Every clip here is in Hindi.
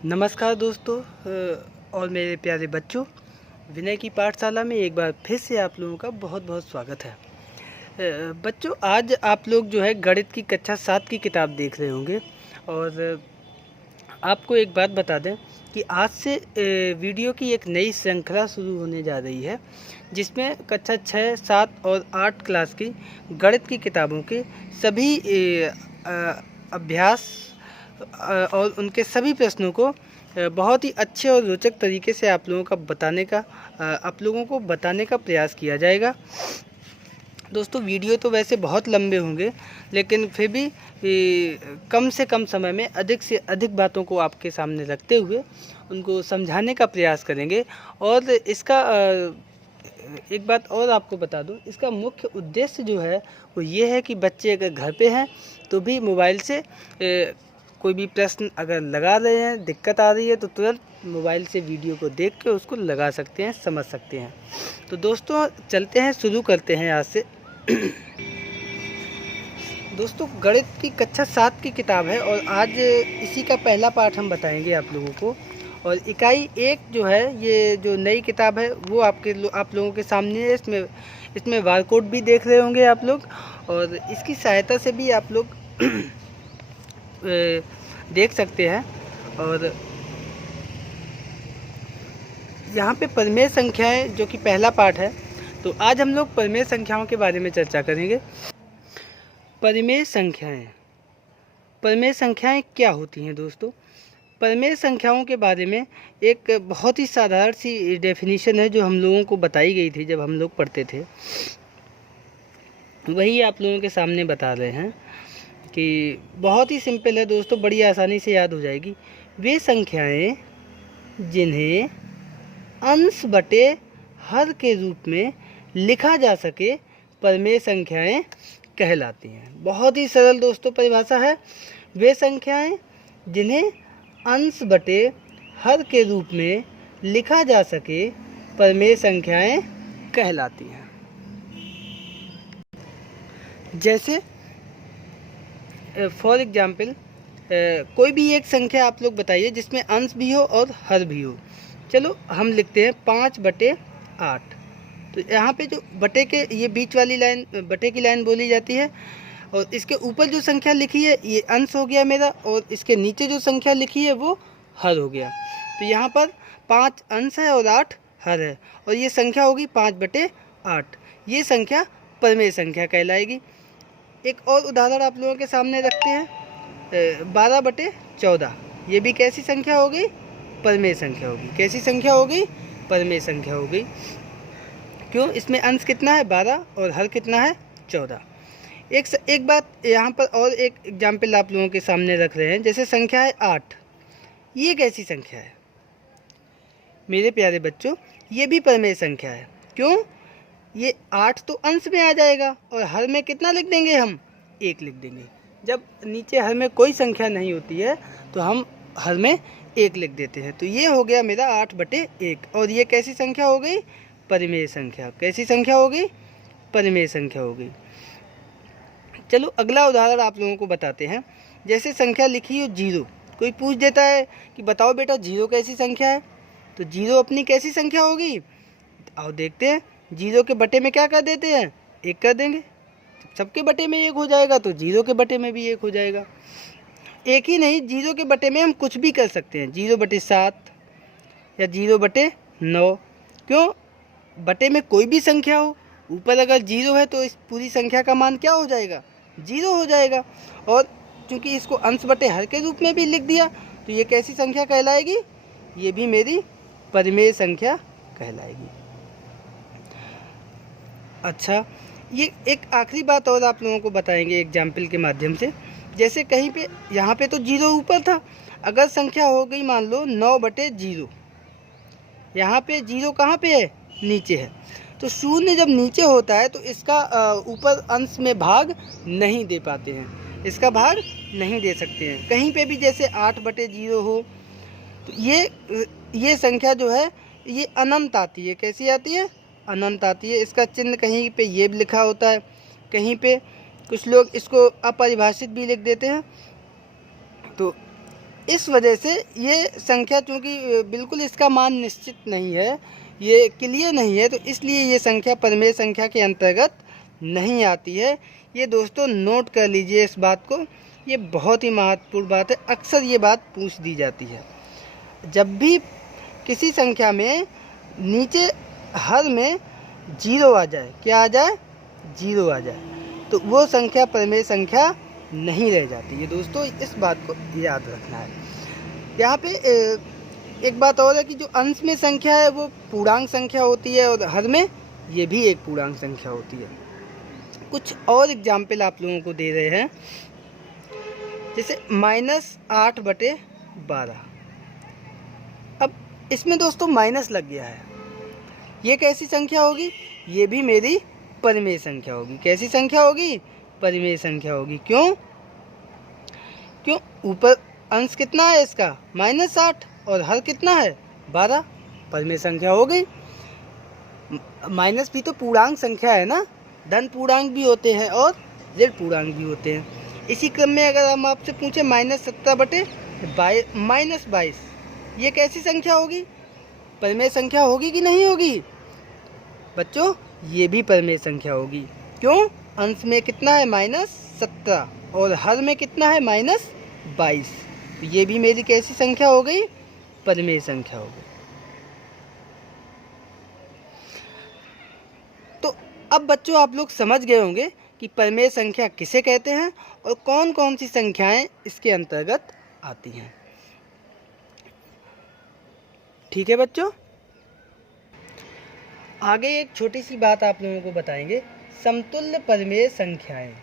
नमस्कार दोस्तों और मेरे प्यारे बच्चों, विनय की पाठशाला में एक बार फिर से आप लोगों का बहुत बहुत स्वागत है। बच्चों, आज आप लोग जो है गणित की कक्षा 7 की किताब देख रहे होंगे और आपको एक बात बता दें कि आज से वीडियो की एक नई श्रृंखला शुरू होने जा रही है, जिसमें कक्षा 6, 7 और 8 क्लास की गणित की किताबों के सभी अभ्यास और उनके सभी प्रश्नों को बहुत ही अच्छे और रोचक तरीके से आप लोगों को बताने का प्रयास किया जाएगा। दोस्तों, वीडियो तो वैसे बहुत लंबे होंगे, लेकिन फिर भी कम से कम समय में अधिक से अधिक बातों को आपके सामने रखते हुए उनको समझाने का प्रयास करेंगे। और इसका एक बात और आपको बता दूं, इसका मुख्य उद्देश्य जो है वो ये है कि बच्चे अगर घर पे हैं तो भी मोबाइल से कोई भी प्रश्न अगर लगा रहे हैं, दिक्कत आ रही है, तो तुरंत मोबाइल से वीडियो को देख के उसको लगा सकते हैं, समझ सकते हैं। तो दोस्तों, चलते हैं, शुरू करते हैं आज से। दोस्तों, गणित की कक्षा 7 की किताब है और आज इसी का पहला पाठ हम बताएंगे आप लोगों को। और इकाई 1 जो है, ये जो नई किताब है वो आप लोगों के सामने है। इसमें बारकोड भी देख रहे होंगे आप लोग, और इसकी सहायता से भी आप लोग देख सकते हैं। और यहाँ पे परिमेय संख्याएं जो कि पहला पाठ है, तो आज हम लोग परिमेय संख्याओं के बारे में चर्चा करेंगे। परिमेय संख्याएं क्या होती हैं दोस्तों? परिमेय संख्याओं के बारे में एक बहुत ही साधारण सी डेफिनेशन है जो हम लोगों को बताई गई थी जब हम लोग पढ़ते थे, वही आप लोगों के सामने बता रहे हैं कि बहुत ही सिंपल है दोस्तों, बड़ी आसानी से याद हो जाएगी। वे संख्याएं जिन्हें अंश बटे हर के रूप में लिखा जा सके परिमेय संख्याएं कहलाती हैं। बहुत ही सरल दोस्तों परिभाषा है। वे संख्याएं जिन्हें अंश बटे हर के रूप में लिखा जा सके परिमेय संख्याएं कहलाती हैं। जैसे फॉर एग्जाम्पल, कोई भी एक संख्या आप लोग बताइए जिसमें अंश भी हो और हर भी हो। चलो हम लिखते हैं 5/8। तो यहाँ पे जो बटे के ये बीच वाली लाइन बटे की लाइन बोली जाती है, और इसके ऊपर जो संख्या लिखी है ये अंश हो गया मेरा, और इसके नीचे जो संख्या लिखी है वो हर हो गया। तो यहाँ पर 5 अंश है और 8 हर है, और ये संख्या होगी 5/8। ये संख्या परिमेय संख्या कहलाएगी। एक और उदाहरण आप लोगों के सामने रखते हैं, 12/14। ये भी कैसी संख्या होगी? परिमेय संख्या होगी। कैसी संख्या होगी? परिमेय संख्या होगी। क्यों? इसमें अंश कितना है? 12, और हर कितना है? 14। एक बात यहाँ पर और एक एग्जाम्पल आप लोगों के सामने रख रहे हैं। जैसे संख्या है 8। ये कैसी संख्या है मेरे प्यारे बच्चों? ये भी परिमेय संख्या है। क्यों? ये 8 तो अंश में आ जाएगा, और हर में कितना लिख देंगे हम? 1 लिख देंगे। जब नीचे हर में कोई संख्या नहीं होती है तो हम हर में 1 लिख देते हैं। तो ये हो गया मेरा 8/1, और ये कैसी संख्या हो गई? परिमेय संख्या। कैसी संख्या हो गई? परिमेय संख्या हो गई। चलो अगला उदाहरण आप लोगों को बताते हैं। जैसे संख्या लिखी हो 0। कोई पूछ देता है कि बताओ बेटा 0 कैसी संख्या है? तो 0 अपनी कैसी संख्या होगी? आओ देखते हैं। 0 के बटे में क्या कर देते हैं? 1 कर देंगे। सबके बटे में 1 हो जाएगा तो 0 के बटे में भी 1 हो जाएगा। एक ही नहीं, 0 के बटे में हम कुछ भी कर सकते हैं। 0/7 या 0/9। क्यों? बटे में कोई भी संख्या हो, ऊपर अगर 0 है तो इस पूरी संख्या का मान क्या हो जाएगा? 0 हो जाएगा। और चूंकि इसको अंश बटे हर के रूप में भी लिख दिया, तो ये कैसी संख्या कहलाएगी? ये भी मेरी परिमेय संख्या कहलाएगी। अच्छा, ये एक आखिरी बात और आप लोगों को बताएंगे एग्जाम्पल के माध्यम से। जैसे कहीं पे यहाँ पे तो 0 ऊपर था, अगर संख्या हो गई मान लो 9/0। यहाँ पे 0 कहाँ पे है? नीचे है। तो 0 जब नीचे होता है तो इसका ऊपर अंश में भाग नहीं दे पाते हैं, इसका भाग नहीं दे सकते हैं। कहीं पे भी जैसे 8/0 हो, तो ये संख्या जो है ये अनंत आती है। कैसी आती है? अनंत आती है। इसका चिन्ह कहीं पे ये भी लिखा होता है, कहीं पे कुछ लोग इसको अपरिभाषित भी लिख देते हैं। तो इस वजह से ये संख्या चूँकि बिल्कुल इसका मान निश्चित नहीं है, ये क्लियर नहीं है, तो इसलिए ये संख्या परिमेय संख्या के अंतर्गत नहीं आती है। ये दोस्तों नोट कर लीजिए इस बात को, ये बहुत ही महत्वपूर्ण बात है। अक्सर ये बात पूछ दी जाती है। जब भी किसी संख्या में नीचे हर में 0 आ जाए, क्या आ जाए, 0 आ जाए, तो वो संख्या परिमेय संख्या नहीं रह जाती है। दोस्तों इस बात को याद रखना है। यहाँ पे एक बात और है कि जो अंश में संख्या है वो पूर्णांक संख्या होती है और हर में ये भी एक पूर्णांक संख्या होती है। कुछ और एग्जाम्पल आप लोगों को दे रहे हैं, जैसे -8/12। अब इसमें दोस्तों माइनस लग गया है, ये कैसी संख्या होगी, ये भी मेरी परिमेय संख्या होगी। कैसी संख्या होगी, परिमेय संख्या होगी। क्यों, ऊपर अंश कितना है इसका, -8, और हर कितना है, 12, परिमेय संख्या हो गई। माइनस भी तो पूर्णांक संख्या है ना, धन पूर्णांक भी होते हैं और ऋण पूर्णांक भी होते हैं। इसी क्रम में अगर हम आपसे पूछें -17/22, ये कैसी संख्या होगी, परिमेय संख्या होगी कि नहीं होगी बच्चों, ये भी परिमेय संख्या होगी। क्यों, अंश में कितना है, -17, और हर में कितना है, -22, तो ये भी मेरी कैसी संख्या हो गई, परिमेय संख्या हो गई। तो अब बच्चों आप लोग समझ गए होंगे कि परिमेय संख्या किसे कहते हैं और कौन कौन सी संख्याएं इसके अंतर्गत आती हैं। ठीक है बच्चों, आगे एक छोटी सी बात आप लोगों को बताएंगे, समतुल्य परिमेय संख्याएं।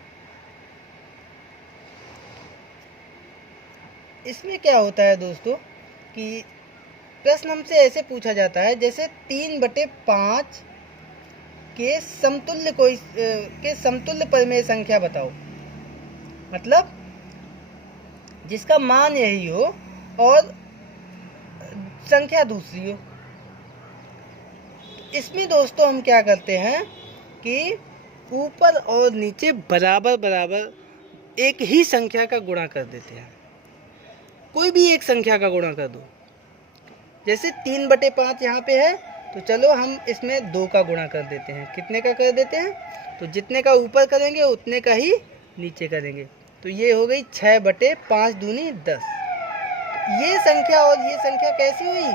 इसमें क्या होता है दोस्तों कि प्रश्न हमसे ऐसे पूछा जाता है, जैसे 3/5 के समतुल्य परिमेय संख्या बताओ। मतलब जिसका मान यही हो और संख्या दूसरी हो। इसमें दोस्तों हम क्या करते हैं कि ऊपर और नीचे बराबर बराबर एक ही संख्या का गुणा कर देते हैं। कोई भी एक संख्या का गुणा कर दो, जैसे 3/5 यहाँ पे है, तो चलो हम इसमें 2 का गुणा कर देते हैं। कितने का कर देते हैं, तो जितने का ऊपर करेंगे उतने का ही नीचे करेंगे। तो ये हो गई 6/5 दूनी 10। ये संख्या और ये संख्या कैसी हुई,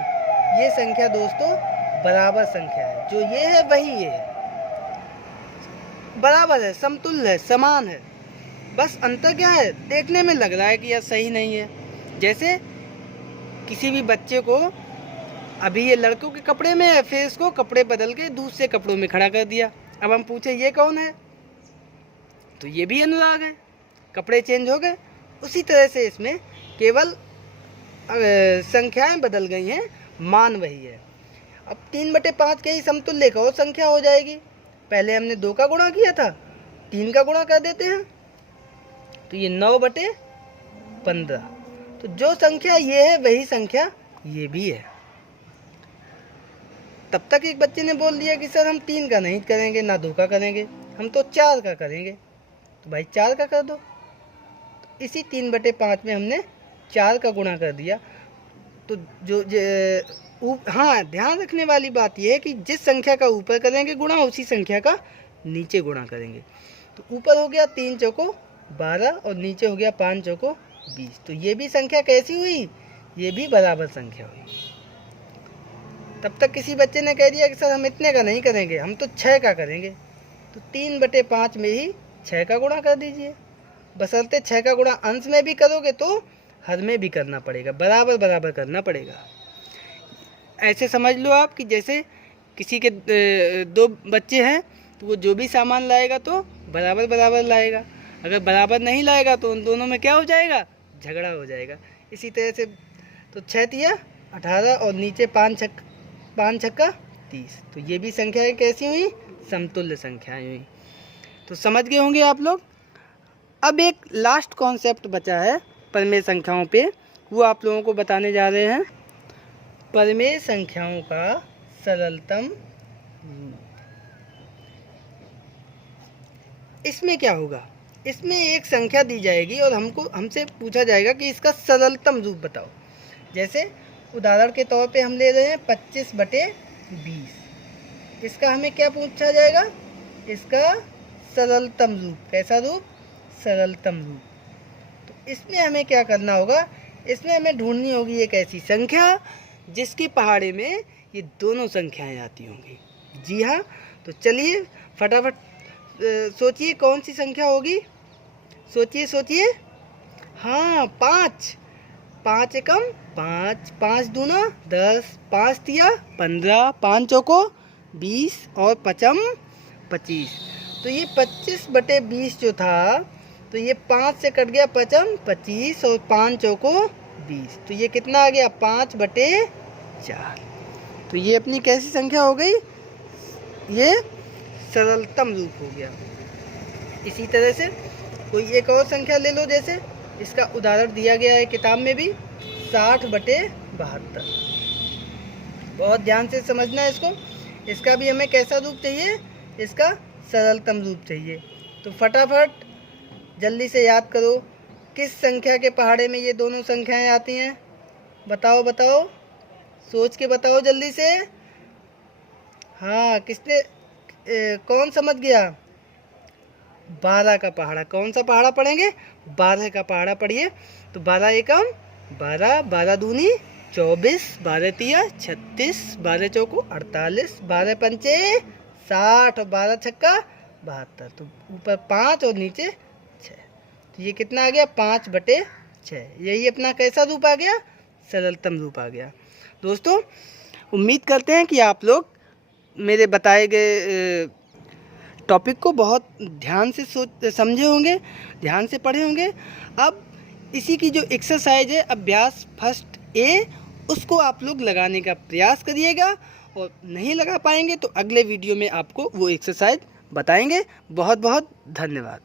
ये संख्या दोस्तों बराबर संख्या है। जो ये है वही ये है, बराबर है, समतुल्य है, समान है। बस अंतर क्या है, देखने में लग रहा है कि यह सही नहीं है। जैसे किसी भी बच्चे को, अभी ये लड़कों के कपड़े में है, फिर इसको कपड़े बदल के दूसरे कपड़ों में खड़ा कर दिया। अब हम पूछे ये कौन है, तो ये भी अनुराग है, कपड़े चेंज हो गए। उसी तरह से इसमें केवल संख्याएं बदल गई हैं, मान वही है। अब 3/5 के ही समतुल्य एक और संख्या हो जाएगी। पहले हमने 2 का गुणा किया था, 3 का गुणा कर देते हैं, तो ये 9/15। तो जो संख्या ये है वही संख्या ये भी है। तब तक एक बच्चे ने बोल दिया कि सर हम 3 का नहीं करेंगे, ना 2 का करेंगे, हम तो 4 का करेंगे। तो भाई 4 का कर दो। तो इसी 3/5 में हमने 4 का गुणा कर दिया। तो हाँ, ध्यान रखने वाली बात यह है कि जिस संख्या का ऊपर करेंगे गुणा, उसी संख्या का नीचे गुणा करेंगे। तो ऊपर हो गया 3 चौको 12 और नीचे हो गया 5 चौको 20। तो ये भी संख्या कैसी हुई, ये भी बराबर संख्या हुई। तब तक किसी बच्चे ने कह दिया कि सर हम इतने का नहीं करेंगे, हम तो 6 का करेंगे। तो 3/5 में ही 6 का गुणा कर दीजिए। बशर्ते 6 का गुणा अंश में भी करोगे तो हर में भी करना पड़ेगा, बराबर बराबर करना पड़ेगा। ऐसे समझ लो आप कि जैसे किसी के 2 बच्चे हैं, तो वो जो भी सामान लाएगा तो बराबर बराबर लाएगा। अगर बराबर नहीं लाएगा तो उन दोनों में क्या हो जाएगा, झगड़ा हो जाएगा। इसी तरह से तो 6 तिया 18 और नीचे 5 छक्का 30। तो ये भी संख्याएं कैसी हुई, समतुल्य संख्याएं हुई। तो समझ गए होंगे आप लोग। अब एक लास्ट कॉन्सेप्ट बचा है परिमेय संख्याओं पे, वो आप लोगों को बताने जा रहे हैं। परिमेय संख्याओं का सरलतम रूप। इसमें क्या होगा, इसमें एक संख्या दी जाएगी और हमसे पूछा जाएगा कि इसका सरलतम रूप बताओ। जैसे उदाहरण के तौर पे हम ले रहे हैं 25/20। इसका हमें क्या पूछा जाएगा? इसका सरलतम रूप। कैसा रूप? सरलतम रूप। तो इसमें हमें क्या करना होगा? इसमें हमें ढूंढनी होगी एक ऐसी संख्या जिसकी पहाड़े में ये दोनों संख्याएं आती होंगी। जी हाँ, तो चलिए फटाफट सोचिए कौन सी संख्या होगी। सोचिए। हाँ, 5। 5 एकम 5, 5 दूना 10, 5 तिया 15, 5 चौको 20 और पचम 25। तो ये 25/20 जो था, तो ये 5 से कट गया पचम 25 और 5 चौको 20। तो ये कितना आ गया? 5/4। तो ये अपनी कैसी संख्या हो गई? ये सरलतम रूप हो गया। इसी तरह से कोई एक और संख्या ले लो। जैसे इसका उदाहरण दिया गया है किताब में भी, 60/72। बहुत ध्यान से समझना है इसको। इसका भी हमें कैसा रूप चाहिए? इसका सरलतम रूप चाहिए। तो फटाफट जल्दी से याद करो, किस संख्या के पहाड़े में ये दोनों संख्याएं आती हैं? बताओ, सोच के बताओ जल्दी से। हाँ, किसने कौन समझ गया? 12 का पहाड़ा। कौन सा पहाड़ा पढ़ेंगे? 12 का पहाड़ा पढ़िए। तो 12 एकम 12, 12 दूनी 24, 12 तिया 36, 12 चौको 48, 12 पंचे 60 और 12 छक्का 72। तो ऊपर 5 और नीचे 6। तो ये कितना आ गया? 5/6। यही अपना कैसा रूप आ गया? सरलतम रूप आ गया। दोस्तों, उम्मीद करते हैं कि आप लोग मेरे बताए गए टॉपिक को बहुत ध्यान से समझे होंगे, ध्यान से पढ़े होंगे। अब इसी की जो एक्सरसाइज है अभ्यास फर्स्ट ए, उसको आप लोग लगाने का प्रयास करिएगा, और नहीं लगा पाएंगे तो अगले वीडियो में आपको वो एक्सरसाइज बताएंगे। बहुत बहुत धन्यवाद।